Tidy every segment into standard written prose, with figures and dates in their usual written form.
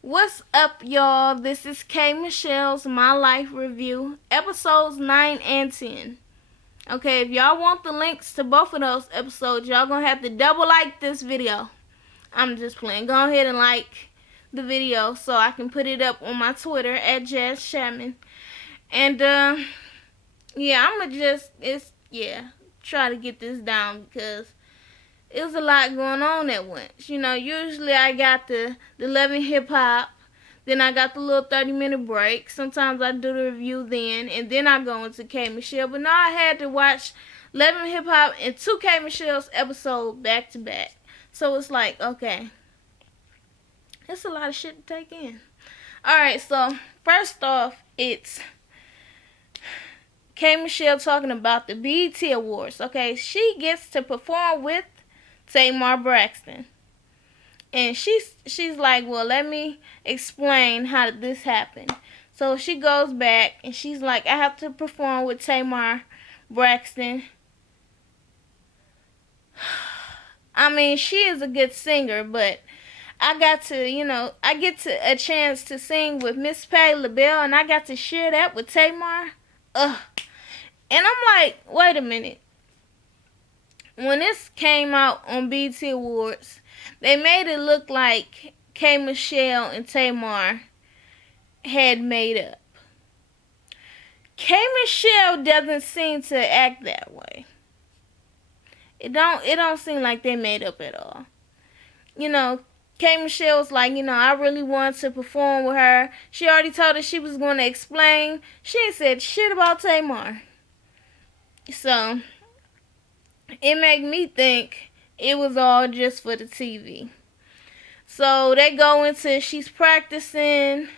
What's up, y'all? This is K Michelle's My Life Review, episodes 9 and 10. Okay, if y'all want the links to both of those episodes, y'all gonna have to double like this video. I'm just playing. Go ahead and like the video so I can put it up on my Twitter at Jazz Chapman. And, yeah, I'ma just, try to get this down because it was a lot going on at once. You know, usually I got the 11 hip hop, then I got the little 30-minute break. Sometimes I do the review then, and then I go into K Michelle. But now I had to watch 11 hip hop and 2 K Michelle's episode back to back. So it's like, okay, it's a lot of shit to take in. Alright, so first off, it's K Michelle talking about the BET Awards. Okay, she gets to perform with Tamar Braxton. And she's like, well, let me explain how this happened. So she goes back and she's like, I have to perform with Tamar Braxton. I mean, she is a good singer, but I got to, I get a chance to sing with Miss Patti LaBelle, and I got to share that with Tamar. Ugh. And I'm like, wait a minute. When this came out on BET Awards, they made it look like K Michelle and Tamar had made up. K Michelle doesn't seem to act that way. It don't seem like they made up at all. You know, K Michelle was like, I really wanted to perform with her. She already told us she was going to explain. She ain't said shit about Tamar. So it made me think it was all just for the TV. So they go into, she's practicing.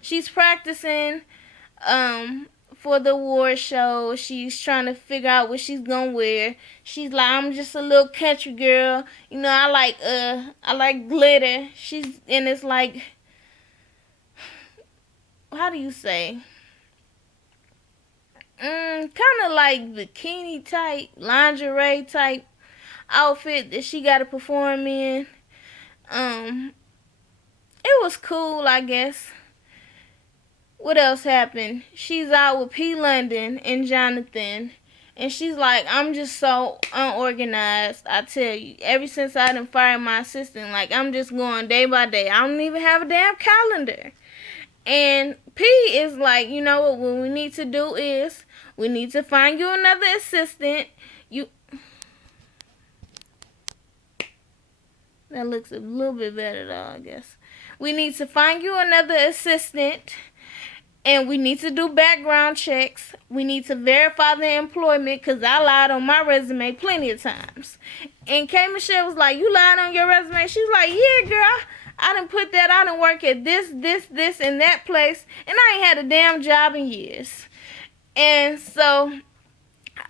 She's practicing for the award show. She's trying to figure out what she's gonna wear. She's like, I'm just a little country girl. I like glitter. And it's like, how do you say? Kind of like bikini type, lingerie type outfit that she got to perform in. It was cool, I guess. What else happened? She's out with P. London and Jonathan, and she's like, I'm just so unorganized, I tell you. Ever since I done fired my assistant, like, I'm just going day by day. I don't even have a damn calendar. And P is like, you know what we need to do is, we need to find you another assistant. That looks a little bit better though, I guess. We need to find you another assistant, and we need to do background checks. We need to verify the employment, because I lied on my resume plenty of times. And K Michelle was like, you lied on your resume? She was like, yeah, girl. I done put that, I done work at this, and that place, and I ain't had a damn job in years. And so,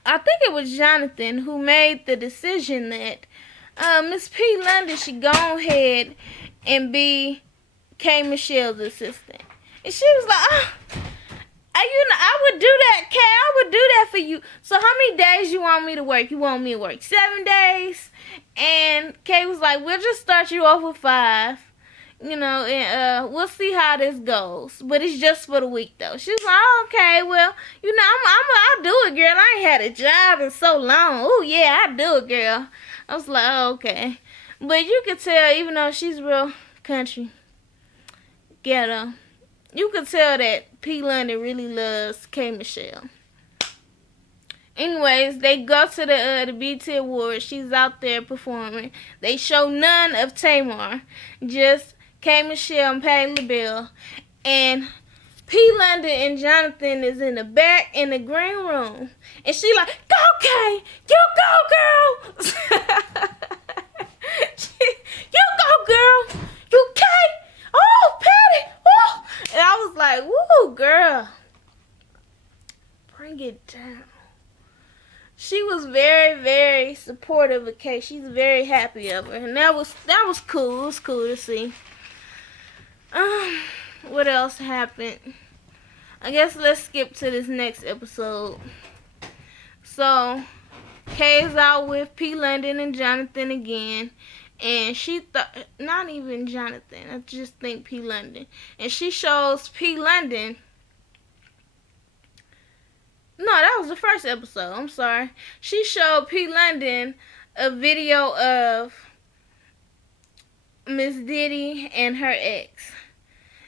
I think it was Jonathan who made the decision that Miss P. London should go ahead and be K. Michelle's assistant. And she was like, I would do that, Kay. I would do that for you. So how many days you want me to work? You want me to work 7 days? And Kay was like, we'll just start you off with 5. And we'll see how this goes. But it's just for the week, though. She was like, oh, okay, well, I'll do it, girl. I ain't had a job in so long. Oh, yeah, I'll do it, girl. I was like, oh, okay. But you could tell, even though she's real country, ghetto, you could tell that P. London really loves K. Michelle. Anyways, they go to the BET Awards. She's out there performing. They show none of Tamar, just K. Michelle and Patti LaBelle. And P. London and Jonathan is in the back in the green room. And she like, go, Kay! You go, girl! You go, girl! You Kay! Oh, Patty! Oh! And I was like, woo, girl. Bring it down. She was very, very supportive of Kay. She's very happy of her. And that was cool. It was cool to see. What else happened? I guess let's skip to this next episode. So, Kay's out with P. London and Jonathan again. and she thought, not even Jonathan, I just think P. London, and she shows P. London. No, that was the first episode. I'm sorry. She showed P. London a video of Miss Diddy and her ex.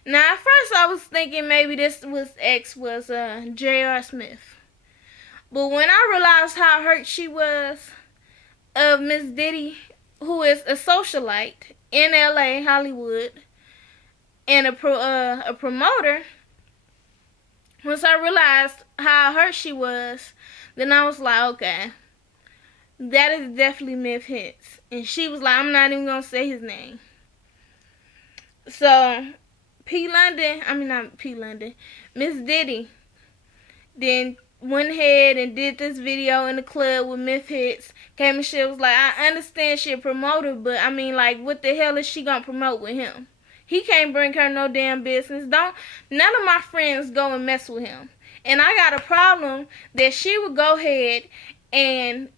Now, at first, I was thinking maybe this ex was J.R. Smith, but when I realized how hurt she was of Miss Diddy, who is a socialite in L.A., Hollywood, and a promoter, once I realized how hurt she was, then I was like, okay, that is definitely Myth Hits. And she was like, I'm not even going to say his name. So, Miss Diddy then went ahead and did this video in the club with Myth Hits. K. Michelle was like, I understand she a promoter, but I mean, like, what the hell is she going to promote with him? He can't bring her no damn business. None of my friends go and mess with him. And I got a problem that she would go ahead and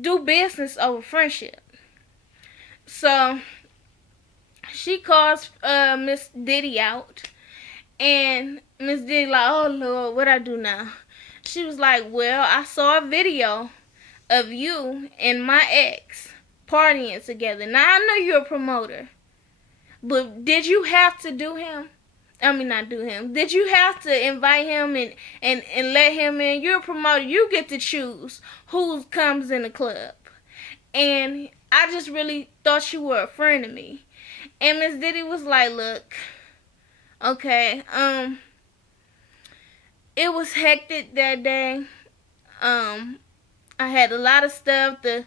do business over friendship. So she calls Miss Diddy out, and Miss Diddy like, oh Lord, what I do now? She was like, well, I saw a video of you and my ex partying together. Now I know you're a promoter, but did you have to do him? I mean, not do him. Did you have to invite him and let him in? You're a promoter. You get to choose who comes in the club. And I just really thought you were a friend of me. And Miss Diddy was like, look, okay, it was hectic that day. I had a lot of stuff. The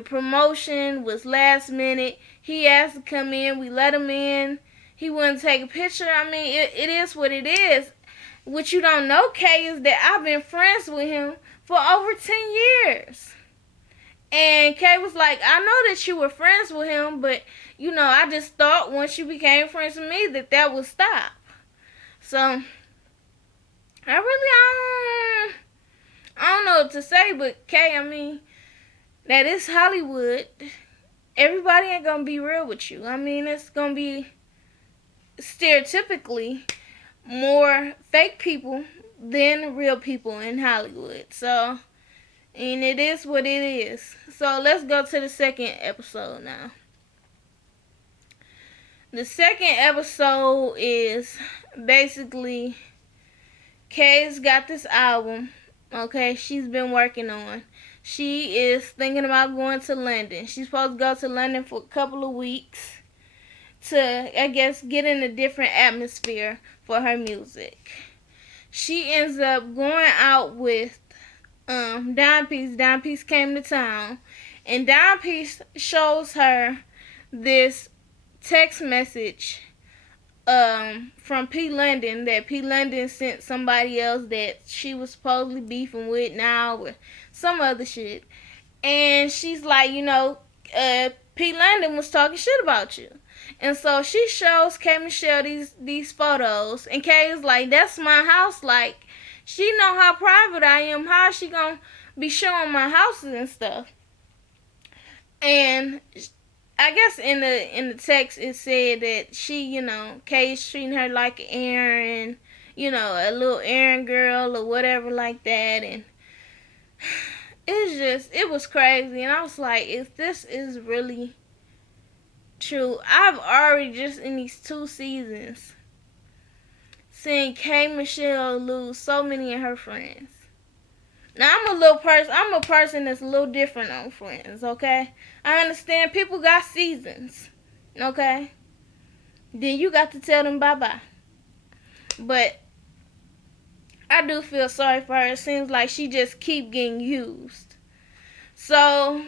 promotion was last minute. He asked to come in. We let him in. He wouldn't take a picture. I mean, it is what it is. What you don't know, Kay, is that I've been friends with him for over 10 years. And Kay was like, I know that you were friends with him, but, you know, I just thought once you became friends with me that would stop. So, I don't know what to say, but Kay, I mean, that is Hollywood. Everybody ain't gonna be real with you. I mean, it's gonna be stereotypically more fake people than real people in Hollywood. So, and it is what it is. So, let's go to the second episode now. The second episode is basically Kay's got this album, okay, she's been working on. She is thinking about going to London. She's supposed to go to London for a couple of weeks to, I guess, get in a different atmosphere for her music. She ends up going out with Dime Piece. Dime Piece came to town, and Dime Piece shows her this text message from P. London that P. London sent somebody else that she was supposedly beefing with now or some other shit. And she's like, you know, P. London was talking shit about you. And so she shows K. Michelle these photos, and Kay is like, that's my house. Like, she know how private I am. How is she gonna be showing my houses and stuff? And I guess in the text it said that she, you know, Kay is treating her like an errand, you know, a little errand girl or whatever like that. And it was crazy. And I was like, if this is really true, I've already just in these 2 seasons seen K. Michelle lose so many of her friends. Now, I'm a person that's a little different on Friends, okay? I understand people got seasons, okay? Then you got to tell them bye-bye. But I do feel sorry for her. It seems like she just keep getting used. So,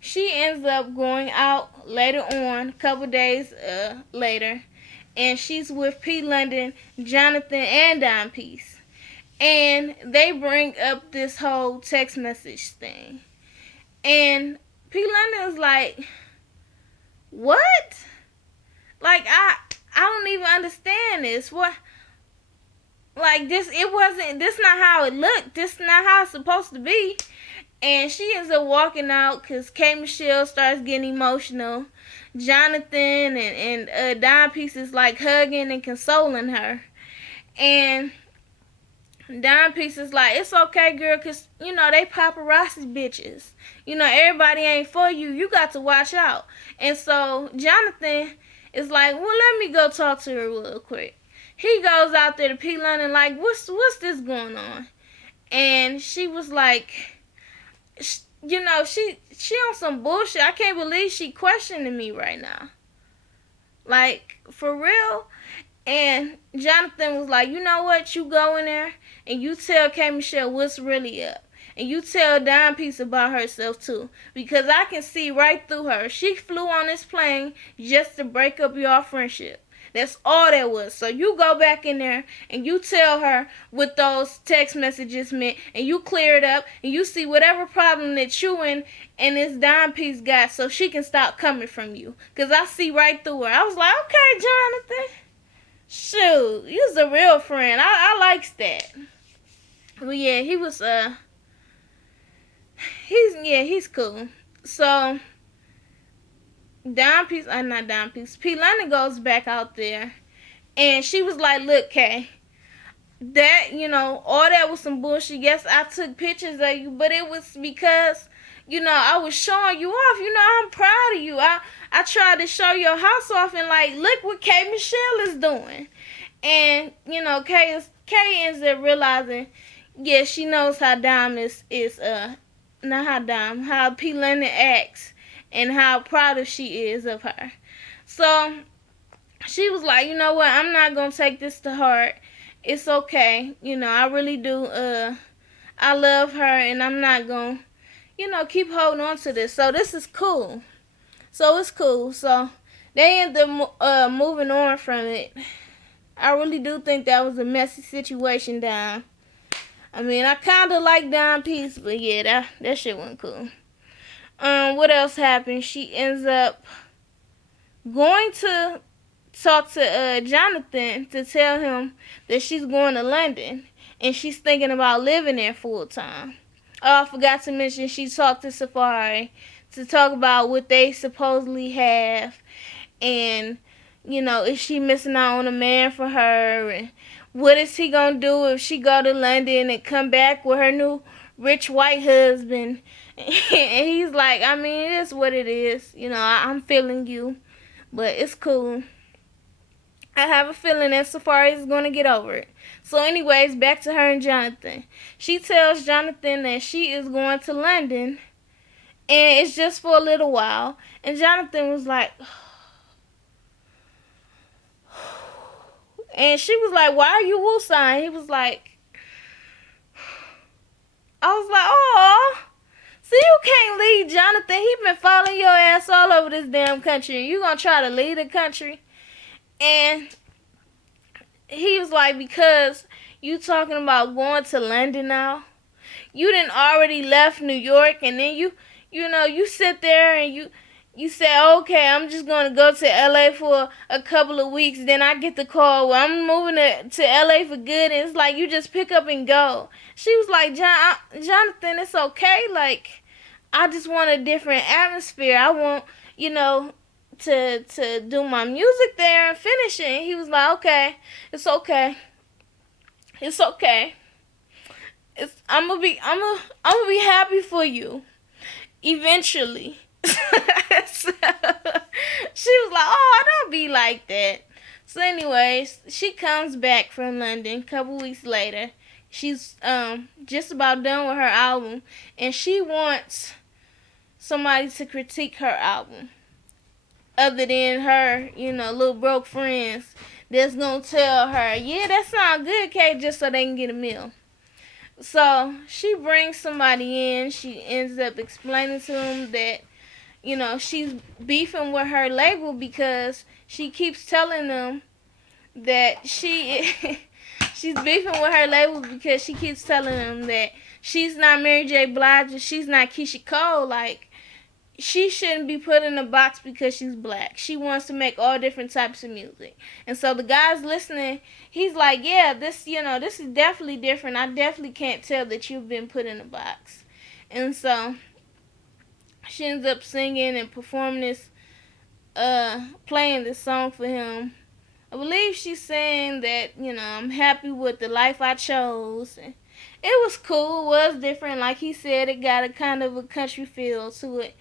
she ends up going out later on, a couple days later, and she's with P. London, Jonathan, and Dime Piece. And they bring up this whole text message thing. And P. London is like, what? Like, I don't even understand this. What? Like, this not how it looked. This not how it's supposed to be. And she ends up walking out because K. Michelle starts getting emotional. Jonathan and Dime Piece is like hugging and consoling her. And Dime Piece is like, it's okay, girl, because, they paparazzi bitches. Everybody ain't for you. You got to watch out. And so Jonathan is like, well, let me go talk to her real quick. He goes out there to P. London like, what's this going on? And she was like, she on some bullshit. I can't believe she questioning me right now. Like, for real? And Jonathan was like, you know what? You go in there and you tell K. Michelle what's really up. And you tell Dime Piece about herself too. Because I can see right through her. She flew on this plane just to break up your friendship. That's all that was. So you go back in there and you tell her what those text messages meant, and you clear it up, and you see whatever problem that you and this Dime Piece got, so she can stop coming from you. Because I see right through her. I was like, okay, Jonathan. Shoot, you's a real friend. I likes that. But yeah, he's cool. So P. London goes back out there, and she was like, look, Kay, that, all that was some bullshit. Yes, I took pictures of you, but it was because, I was showing you off. I'm proud of you. I tried to show your house off, and like, look what K. Michelle is doing. And, Kay ends up realizing, yeah, she knows how Dime not how Dime, how P. London acts, and how proud she is of her. So she was like, you know what, I'm not gonna take this to heart. It's okay. I really do. I love her, and I'm not gonna, keep holding on to this. So this is cool. So it's cool. So they end up moving on from it. I really do think that was a messy situation, Dime. I mean, I kind of like Dime Piece, but yeah, that shit wasn't cool. What else happened? She ends up going to talk to Jonathan to tell him that she's going to London and she's thinking about living there full time. Oh, I forgot to mention she talked to Safari to talk about what they supposedly have, and is she missing out on a man for her, and what is he gonna do if she go to London and come back with her new rich white husband? And he's like, I mean, it is what it is. I'm feeling you, but it's cool. I have a feeling that Safari is going to get over it. So anyways, back to her and Jonathan. She tells Jonathan that she is going to London, and it's just for a little while. And Jonathan was like, and she was like, why are you woosahing? He was like, I was like, oh, see, you can't leave Jonathan. He been following your ass all over this damn country. You gonna try to leave the country? And he was like, because you talking about going to London now. You done already left New York, and then you sit there and you say, okay, I'm just going to go to LA for a couple of weeks. Then I get the call, well, I'm moving to LA for good. And it's like, you just pick up and go. She was like, Jonathan, it's okay. Like, I just want a different atmosphere. I want, to do my music there and finish it. And he was like, okay, it's okay. It's okay. I'm gonna be happy for you eventually. So, she was like, oh, don't be like that. So anyways, she comes back from London a couple weeks later. She's just about done with her album, and she wants somebody to critique her album other than her, little broke friends that's gonna tell her, yeah, that sounds good, Kate, just so they can get a meal. So she brings somebody in. She ends up explaining to them that, she's beefing with her label because she keeps telling them that she's beefing with her label because she keeps telling them that she's not Mary J. Blige and she's not Keisha Cole. Like, she shouldn't be put in a box because she's black. She wants to make all different types of music. And so the guy's listening. He's like, yeah, this is definitely different. I definitely can't tell that you've been put in a box. And so she ends up singing and performing this, playing this song for him. I believe she's saying that, I'm happy with the life I chose. And it was cool, it was different. Like he said, it got a kind of a country feel to it.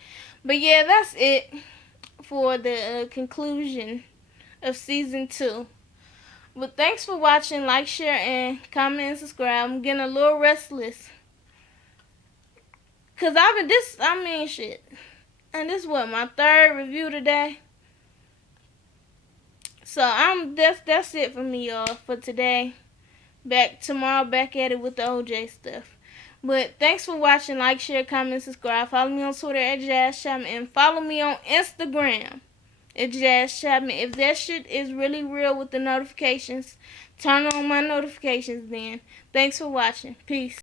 But yeah, that's it for the conclusion of season 2. But thanks for watching. Like, share, and comment and subscribe. I'm getting a little restless. Cause shit. And this is what, my 3rd review today. So that's it for me, y'all, for today. Back tomorrow, back at it with the OJ stuff. But thanks for watching. Like, share, comment, subscribe. Follow me on Twitter at Jazz Chapman, and follow me on Instagram at Jazz Chapman. If that shit is really real with the notifications, turn on my notifications then. Thanks for watching. Peace.